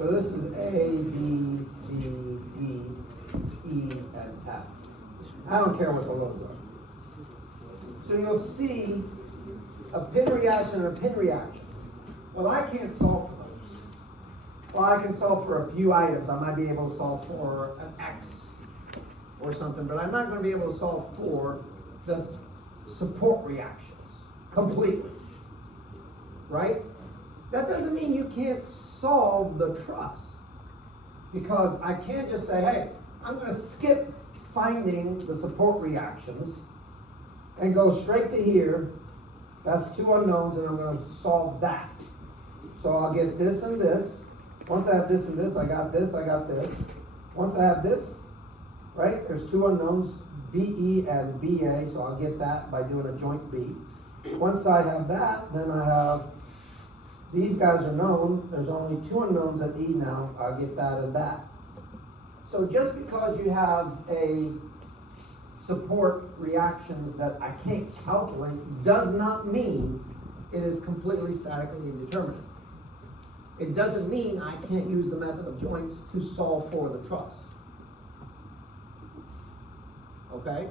So this is A, B, C, D, E, and F. I don't care what the lows are. So you'll see a pin reaction and a pin reaction. Well, I can't solve for those. Well, I can solve for a few items. I might be able to solve for an X or something, but I'm not going to be able to solve for the support reactions completely. Right? That doesn't mean you can't solve the truss, because I can't just say, hey, I'm going to skip finding the support reactions and go straight to here. That's two unknowns, and I'm going to solve that. So I'll get this and this. Once I have this and this, I got this, I got this. Once I have this, right, there's two unknowns, BE and BA, so I'll get that by doing a joint B. Once I have that, then I have, these guys are known, there's only two unknowns at E now, I'll get that and that. So just because you have a support reactions that I can't calculate does not mean it is completely statically indeterminate. It doesn't mean I can't use the method of joints to solve for the truss. Okay?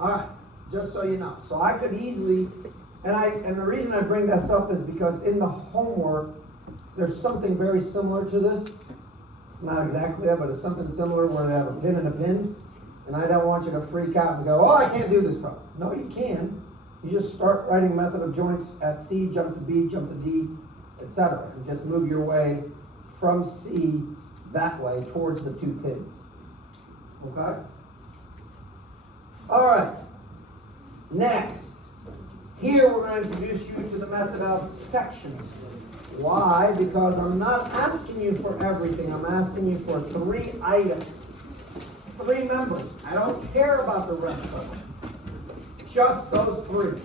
All right, just so you know. So I could easily, and the reason I bring this up is because in the homework, there's something very similar to this. It's not exactly that, but it's something similar where they have a pin and a pin. And I don't want you to freak out and go, oh, I can't do this problem. No, you can. You just start writing method of joints at C, jump to B, jump to D, etc. And just move your way from C that way towards the two pins. Okay? All right. Next. Here we're going to introduce you to the method of sections. Why? Because I'm not asking you for everything. I'm asking you for 3 items. 3 members. I don't care about the rest of them. Just those 3.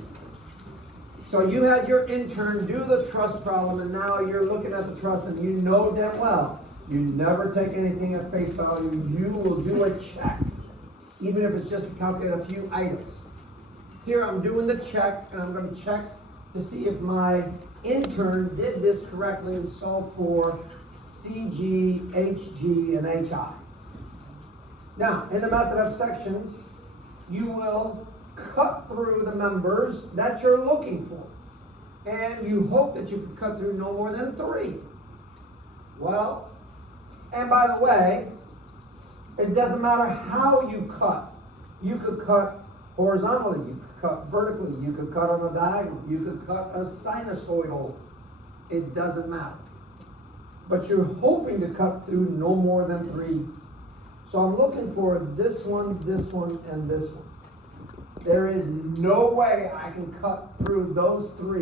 So you had your intern do the truss problem, and now you're looking at the truss, and you know damn well you never take anything at face value. You will do a check, even if it's just to calculate a few items. Here I'm doing the check, and I'm going to check to see if my intern did this correctly and solve for CG, HG, and HI. Now, in the method of sections, you will cut through the members that you're looking for. And you hope that you can cut through no more than 3. Well, and by the way, it doesn't matter how you cut. You could cut horizontally, you could cut vertically, you could cut on a diagonal, you could cut a sinusoidal. It doesn't matter. But you're hoping to cut through no more than 3. So I'm looking for this one, and this one. There is no way I can cut through those 3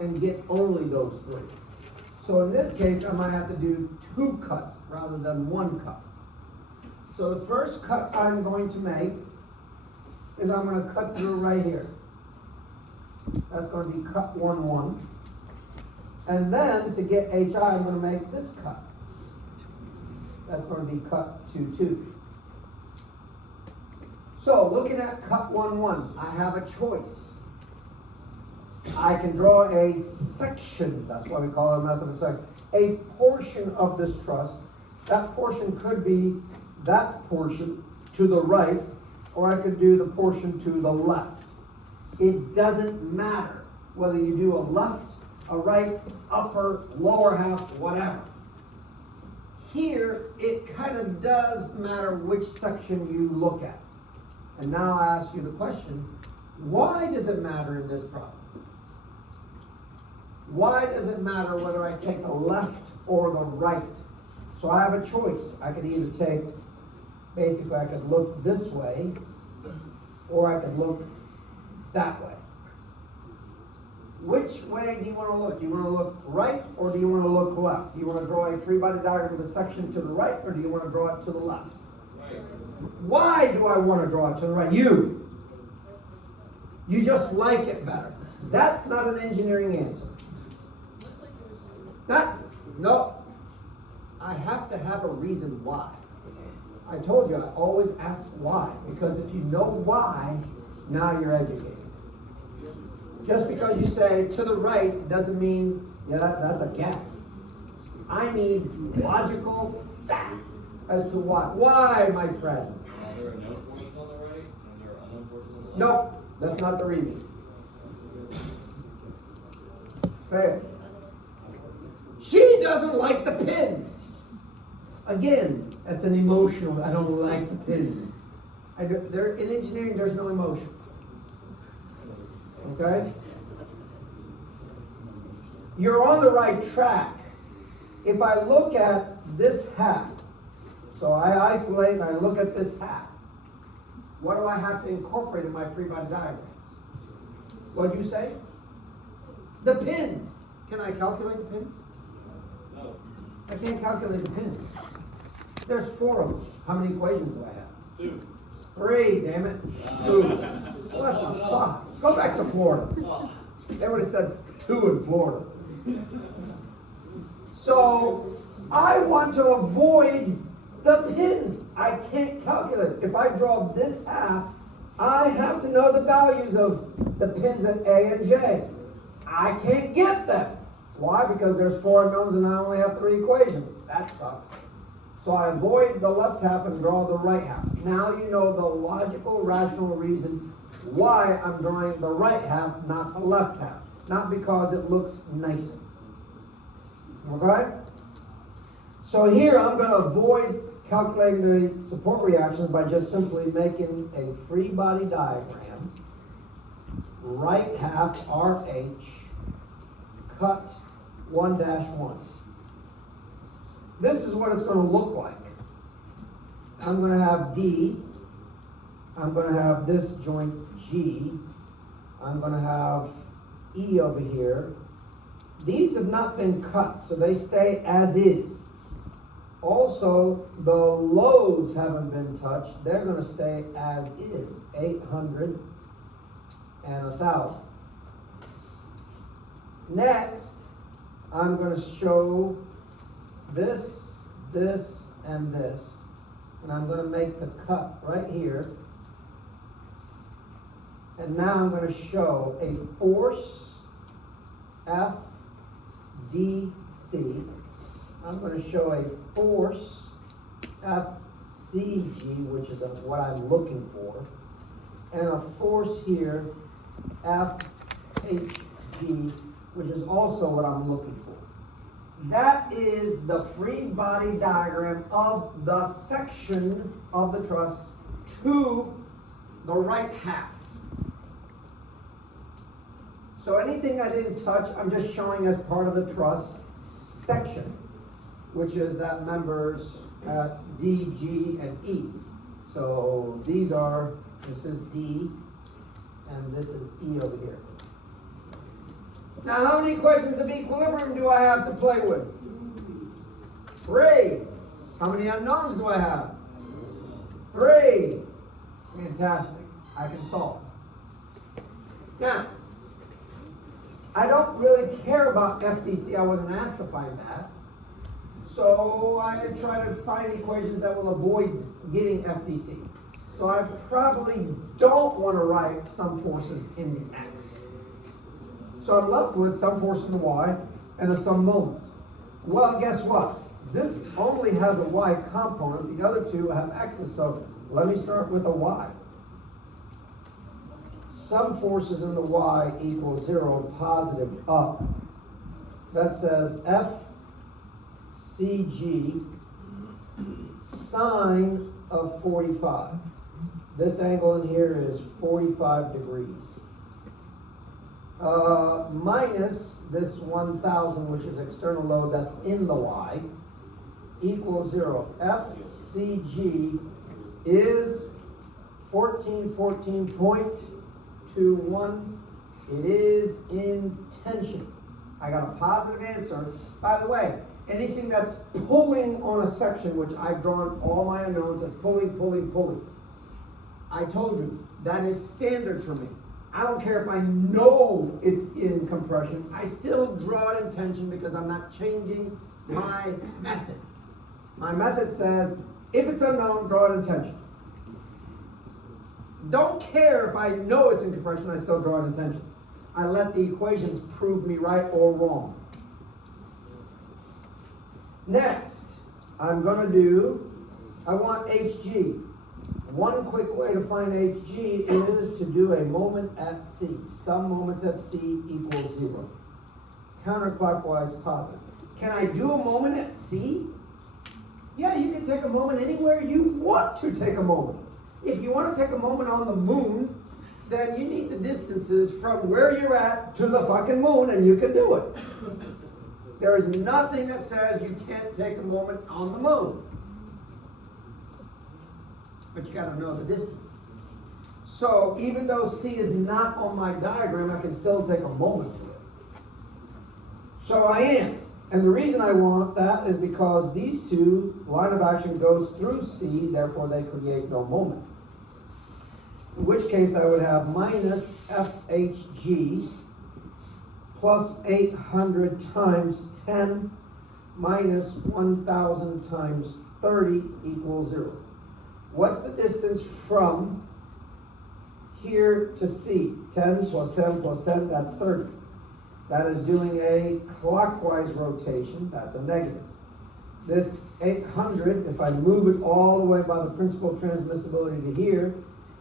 and get only those 3. So in this case, I might have to do 2 cuts rather than 1 cut. So the first cut I'm going to make is I'm going to cut through right here. That's going to be cut 1, 1. And then to get HI, I'm going to make this cut. That's going to be cut 2, 2. So looking at cut 1, 1, I have a choice. I can draw a section, that's why we call it a method of section, a portion of this truss. That portion could be that portion to the right, or I could do the portion to the left. It doesn't matter whether you do a left, a right, upper, lower half, whatever. Here, it kind of does matter which section you look at. And now I ask you the question, why does it matter in this problem? Why does it matter whether I take the left or the right? So I have a choice. I could either take, basically I could look this way, or I could look that way. Which way do you want to look? Do you want to look right, or do you want to look left? Do you want to draw a free body diagram with a section to the right, or do you want to draw it to the left? Right. Why do I want to draw it to the right? You just like it better. That's not an engineering answer. No. I have to have a reason why. I told you, I always ask why, because if you know why, now you're educated. Just because you say to the right doesn't mean, yeah, that's a guess. I need logical fact as to why. Why, my friend? Are there known forces on the right and there are unknown forces on the left? No, that's not the reason. Say it. She doesn't like the pins. Again, that's an emotional, I don't like the pins. In engineering, there's no emotion. Okay? You're on the right track. If I look at this hat, so I isolate and I look at this hat, what do I have to incorporate in my free body diagrams? What'd you say? The pins. Can I calculate the pins? No. I can't calculate the pins. There's 4 of them. How many equations do I have? 2. 3, damn it. 2. What the fuck? Go back to Florida. They would have said 2 in Florida. So, I want to avoid the pins. I can't calculate. If I draw this hat, I have to know the values of the pins at A and J. I can't get them. Why? Because there's 4 unknowns and I only have 3 equations. That sucks. So I avoid the left half and draw the right half. Now you know the logical, rational reason why I'm drawing the right half, not the left half. Not because it looks nicer. Okay? So here I'm going to avoid calculating the support reactions by just simply making a free body diagram. Right half RH, cut 1-1. This is what it's going to look like. I'm going to have D. I'm going to have this joint G. I'm going to have E over here. These have not been cut, so they stay as is. Also, the loads haven't been touched. They're going to stay as is, 800 and 1,000. Next, I'm going to show this, this, and this. And I'm going to make the cut right here. And now I'm going to show a force FDC. I'm going to show a force FCG, which is what I'm looking for, and a force here FHG, which is also what I'm looking for. That is the free body diagram of the section of the truss to the right half. So anything I didn't touch, I'm just showing as part of the truss section, which is that members at D, G, and E. So this is D, and this is E over here. Now, how many equations of equilibrium do I have to play with? 3. How many unknowns do I have? 3. Fantastic. I can solve. Now, I don't really care about FDC. I wasn't asked to find that. So I try to find equations that will avoid getting FDC. So I probably don't want to write some forces in the X. So I'm left with some force in the Y and some moments. Well, guess what? This only has a Y component. The other two have X's. So let me start with a Y. Some forces in the Y equals 0, positive up. That says FCG sine of 45. This angle in here is 45 degrees. Minus this 1,000, which is external load that's in the Y, equals 0. FCG is 14.21. It is in tension. I got a positive answer. By the way, anything that's pulling on a section, which I've drawn all my unknowns as pulling, pulling, pulling. I told you, that is standard for me. I don't care if I know it's in compression. I still draw it in tension because I'm not changing my method. My method says, if it's unknown, draw it in tension. Don't care if I know it's in compression, I still draw it in tension. I let the equations prove me right or wrong. Next, I want HG. One quick way to find HG is to do a moment at C. Some moments at C equals 0. Counterclockwise positive. Can I do a moment at C? Yeah, you can take a moment anywhere you want to take a moment. If you want to take a moment on the moon, then you need the distances from where you're at to the fucking moon, and you can do it. There is nothing that says you can't take a moment on the moon. But you gotta know the distances. So even though C is not on my diagram, I can still take a moment to it. So I am. And the reason I want that is because these two, line of action goes through C, therefore they create no moment. In which case I would have minus FHG plus 800 times 10 minus 1,000 times 30 equals 0. What's the distance from here to C? 10 plus 10 plus 10, that's 30. That is doing a clockwise rotation, that's a negative. This 800, if I move it all the way by the principle of transmissibility to here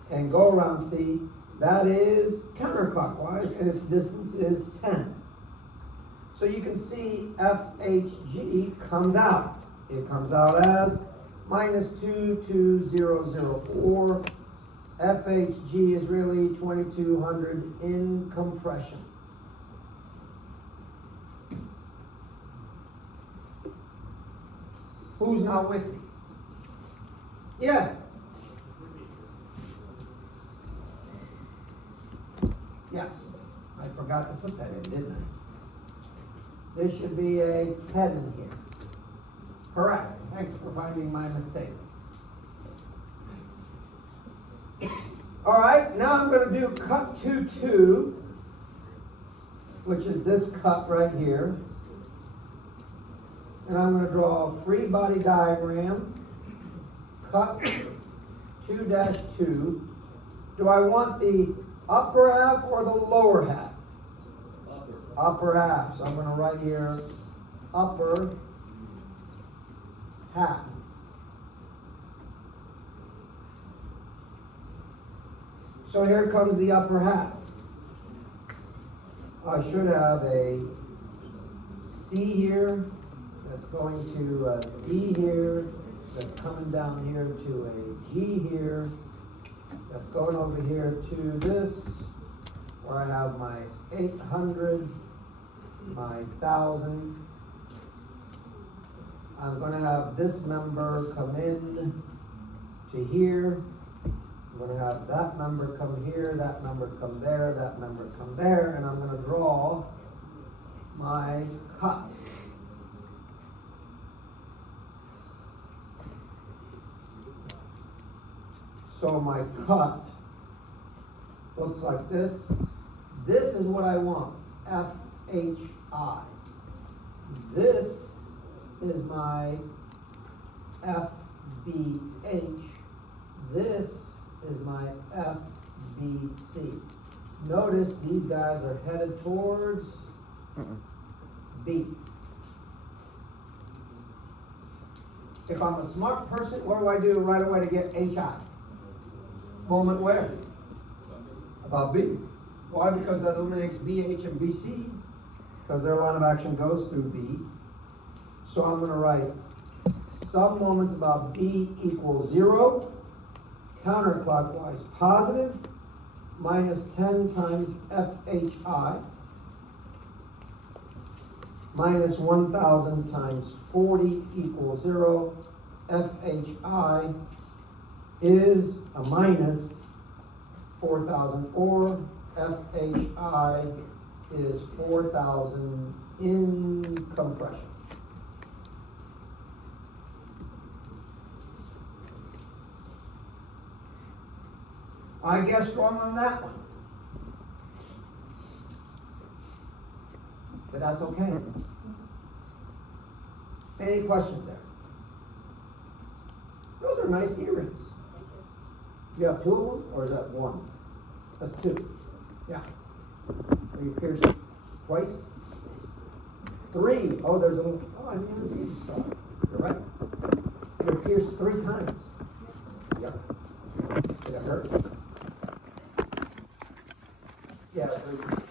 and go around C, that is counterclockwise, and its distance is 10. So you can see FHG comes out. It comes out as minus 22004. FHG is really 2200 in compression. Who's not with me? Yeah. Yes. I forgot to put that in, didn't I? This should be a 10 in here. Correct. Thanks for finding my mistake. All right, now I'm going to do cut 2-2, which is this cut right here. And I'm going to draw a free body diagram. Cut 2-2. Do I want the upper half or the lower half? Upper half. So I'm going to write here upper half. So here comes the upper half. I should have a C here that's going to a D here, that's coming down here to a G here, that's going over here to this, where I have my 800, my 1,000. I'm going to have this member come in to here. I'm going to have that member come here, that member come there, that member come there, and I'm going to draw my cut. So my cut looks like this. This is what I want, FHI. This is my FBH. This is my FBC. Notice these guys are headed towards B. If I'm a smart person, what do I do right away to get HI? Moment where? About B. Why? Because that eliminates BH and BC, because their line of action goes through B. So I'm going to write some moments about B equals 0, counterclockwise positive, minus 10 times FHI, minus 1,000 times 40 equals 0. FHI is a minus 4,000, or FHI is 4,000 in compression. I guessed wrong on that one. But that's okay. Any questions there? Those are nice earrings. You have 2 of them, or is that 1? That's 2. Yeah. Are you pierced twice? 3. Oh, there's a little, oh, I didn't even see the star. You're right. It appears 3 times. Yep. Did it hurt? Yeah, 3.